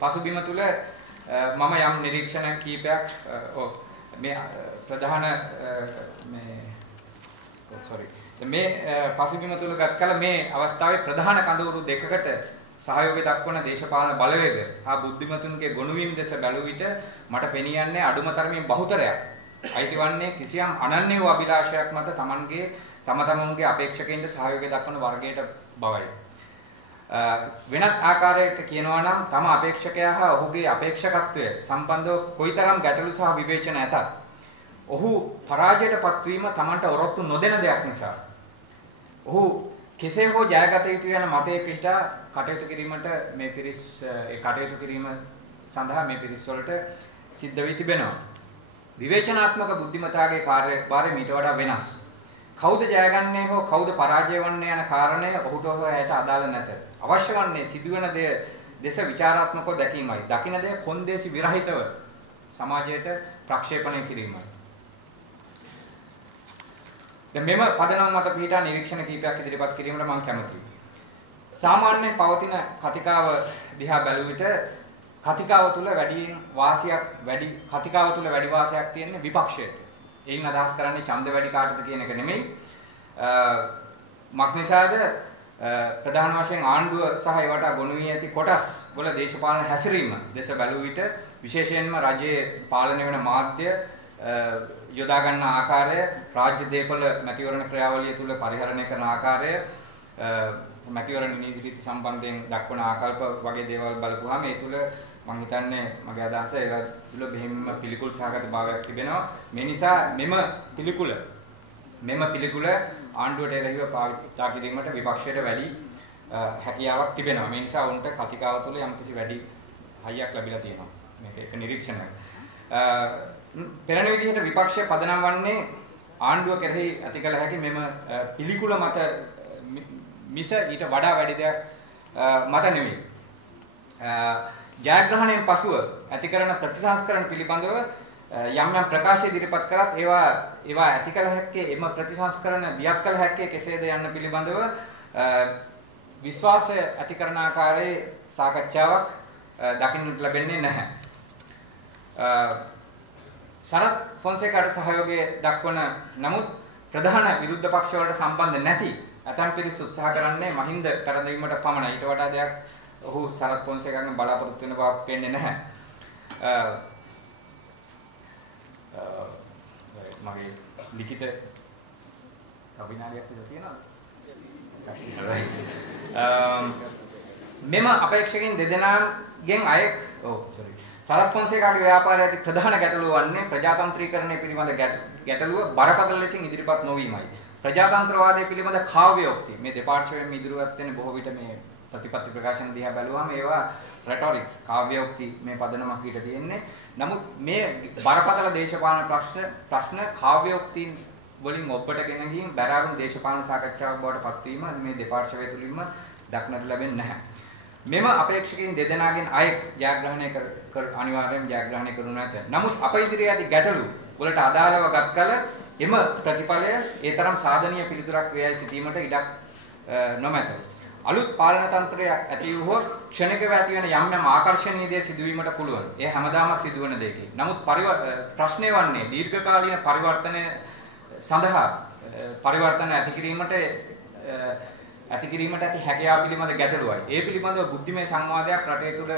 පසුබිම තුල මම යම් නිරීක්ෂණ කීපයක් මේ ප්‍රධාන මේ පසුබිම තුල ගත් කල මේ අවස්ථාවේ ප්‍රධාන කඳවුරු දෙකකට සහයෝගය දක්වන දේශපාලන බලවේග හා බුද්ධිමතුන්ගේ ගොනුවීම් දෙස බැලුව විට මට පෙනී යන්නේ අඩුම තරමින් බහුතරයක් අයිතිවන්නේ කිසියම් අනන්‍ය වූ අභිලාෂයක් මත තම තමන්ගේ අපේක්ෂකයින්ට සහයෝගය දක්වන වර්ගයට බවයි. වෙනත් ආකාරයකට කියනවා නම් තම අපේක්ෂකයා හා ඔහුගේ අපේක්ෂකත්වය සම්බන්ධව කොයිතරම් ගැටලු සහ විවේචන ඇතත් ඔහු පරාජයට පත්වීම තමන්ට ඔරොත්තු නොදෙන දෙයක් නිසා ඔහු කෙසේ හෝ ජයගත යුතු යන මතයේ පිට කටයුතු කිරීමට මේ පිරිස් කටයුතු කිරීම සඳහා මේ පිරිස් වලට සිද්ධ වී තිබෙනවා. විවේචනාත්මක බුද්ධිමතාගේ කාර්යභාරය මීට වඩා වෙනස්. කවුද ජයගන්නේ හෝ කවුද පරාජය වන්නේ යන කාරණය ඔහුට හෝ ඇයට අදාළ නැත. අවශ්‍ය වන්නේ සිදුවන දේ දේශ විචාරාත්මකව දැකීමයි. දකින දේ කොන්දේසි විරහිතව සමාජයට ප්‍රක්ෂේපණය කිරීමයි. දැන් මෙම පදනම මත පිහිටා නිරීක්ෂණ කීපයක් ඉදිරිපත් කිරීමට මම කැමතියි. සාමාන්‍යයෙන් පවතින කතිකාව දිහා බැලුව විට කතිකාව තුළ වැඩි වාසියක් තියෙන්නේ විපක්ෂයට. එයින් අදහස් කරන්නේ ඡන්ද වැඩි කාටද කියන එක නෙමෙයි. මක්නිසාද ප්‍රධාන වශයෙන් ආණ්ඩුව සහ ඒවට ගොනු වී ඇති කොටස් වල දේශපාලන හැසිරීම දේශ බැලුව විට විශේෂයෙන්ම රජයේ පාලනය වෙන මාධ්‍ය යොදා ගන්න ආකාරය, රාජ්‍ය දේපල මැතිවරණ ක්‍රියාවලිය තුල පරිහරණය කරන ආකාරය, මැතිවරණ නීති රීති සම්බන්ධයෙන් දක්වන ආකල්ප වගේ දේවල් බලපුවාම ඒ තුල මම හිතන්නේ මගේ අදහස ඒක තුල බෙහෙම පිළිකුල් සහගත භාවයක් තිබෙනවා. මේ නිසා මෙම පිළිකුල ආණ්ඩුවට එරෙහිව පාවිච්චි කිරීමට විපක්ෂයට වැඩි හැකියාවක් තිබෙනවා. මේ නිසා උන්ට කතිකාව තුළ යම්කිසි වැඩි හයියක් ලැබිලා තියෙනවා. මේක එක නිරීක්ෂණයක්. පෙරණ විදිහට විපක්ෂය පදනම් වන්නේ ආණ්ඩුව කෙරෙහි ඇති කළ හැකි මෙම පිළිකුල මත මිස ඊට වඩා වැඩි දෙයක් මත නෙවෙයි. ජයග්‍රහණයෙන් පසුව ඇති කරන ප්‍රතිසංස්කරණ පිළිබඳව යම් ප්‍රකාශ ඉදිරිපත් කරත් ඒවා ඇති කළ හැක්කේ එම ප්‍රතිසංස්කරණ දියත් කළ හැක්කේ කෙසේද යන්න පිළිබඳව විශ්වාසය ඇති කරන ආකාරයේ සාකච්ඡාවක් දකින්නට ලැබෙන්නේ නැහැ. සරත් ෆොන්සේකාට සහයෝගය දක්වන නමුත් ප්‍රධාන විරුද්ධ පක්ෂ වලට සම්බන්ධ නැති ඇතම් පිරිස් උත්සාහ කරන්නේ මහින්ද පෙරදීමට පමණයි. ඊට වඩා දෙයක් ඔහු සරත් ෆොන්සේකාගෙන් බලාපොරොත්තු වෙන බව පේන්නේ නැහැ. මගේ ලිඛිත අභිනාගයක් තියෙනවා. මෙම අපේක්ෂකයන් දෙදෙනාගෙන් අයෙක් සරත් ෆොන්සේකාගේ ව්‍යාපාරයේ ඇති ප්‍රධාන ගැටලුව වන්නේ ප්‍රජාතන්ත්‍රීකරණය පිළිබඳ ගැටලුව බරපතල ලෙසින් ඉදිරිපත් නොවීමයි. ප්‍රජාතන්ත්‍රවාදය පිළිබඳ කාව්‍යෝක්ති මේ දෙපාර්ශ්වයෙන් ඉදිරියට වෙන බොහෝ විට මේ ප්‍රතිපත්ති ප්‍රකාශන දිහා බැලුවාම ඒවා රෙටොරික්ස් කාව්‍යෝක්ති මේ පදනමක් ඊට තියෙන්නේ. නමුත් මේ බරපතල දේශපාලන ප්‍රශ්න කාව්‍යෝක්තින් වලින් ඔබට ගෙන ගිහින් බැරාරුම් දේශපාලන සාකච්ඡාවක් බවට පත්වීම මේ දෙපාර්ශ්වය තුලින්ම දක්නට ලැබෙන්නේ නැහැ. මෙම අපේක්ෂකයන් දෙදෙනාගෙන් අයෙක් ජයග්‍රහණය අනිවාර්යයෙන් ජයග්‍රහණය කරනු නැත. නමුත් අප ඉදිරියේ ඇති ගැටලු වලට අදාළව ගත් කල එම ප්‍රතිඵලය ඒ තරම් සාධනීය පිළිතුරක් වේයි සිටීමට ඉඩක් නොමැත. අලුත් පාලන තන්ත්‍රයක් ඇති වුවහොත් ක්ෂණිකව ඇති වෙන යම් ආකර්ෂණීය දේ සිදුවීමට පුළුවන්. ඒ හැමදාම සිදුවන දෙයකි. නමුත් ප්‍රශ්නේ වන්නේ දීර්ඝකාලීන පරිවර්තනය සඳහා පරිවර්තන ඇති කිරීමට ඇති හැකියාව පිළිබඳ ගැටලුවයි. ඒ පිළිබඳව බුද්ධිමය සංවාදයක් රටේ තුල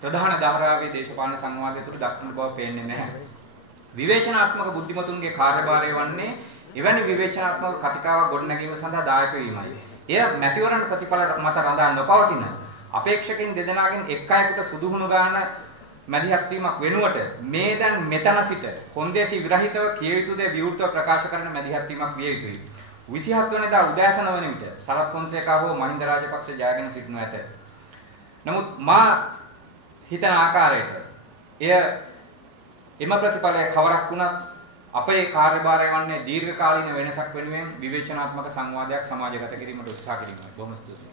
ප්‍රධාන ධාරාවේ දේශපාලන සංවාදය තුල දක්වන බව පේන්නේ නැහැ. විවේචනාත්මක බුද්ධිමතුන්ගේ කාර්යභාරය වන්නේ එවැනි විවේචනාත්මක කතිකාවක් ගොඩනැගීම සඳහා දායක වීමයි. එය මැතිවරණ ප්‍රතිඵල මත රඳා නොපවතින අපේක්ෂකයන් දෙදෙනාගෙන් එක් අයෙකුට සුදුහුණු ගන්න මැදිහත් වීමක් වෙනුවට මේ දැන් මෙතන සිට කොන්දේසි විරහිතව කිය යුතු දේ විවෘතව ප්‍රකාශ කරන මැදිහත් වීමක් විය යුතුයි. 27 වෙනිදා උදෑසන වන විට සරත් ෆොන්සේකා හෝ මහින්ද රාජපක්ෂ ජයගෙන සිටිනු ඇත. නමුත් මා හිතන ආකාරයට එම ප්‍රතිඵලය කවරක් වුණත් අපේ කාර්යභාරය වන්නේ දීර්ඝකාලීන වෙනසක් වෙනුවෙන් විවේචනාත්මක සංවාදයක් සමාජගත කිරීමට උත්සාහ කිරීමයි. බොහොම ස්තුතියි.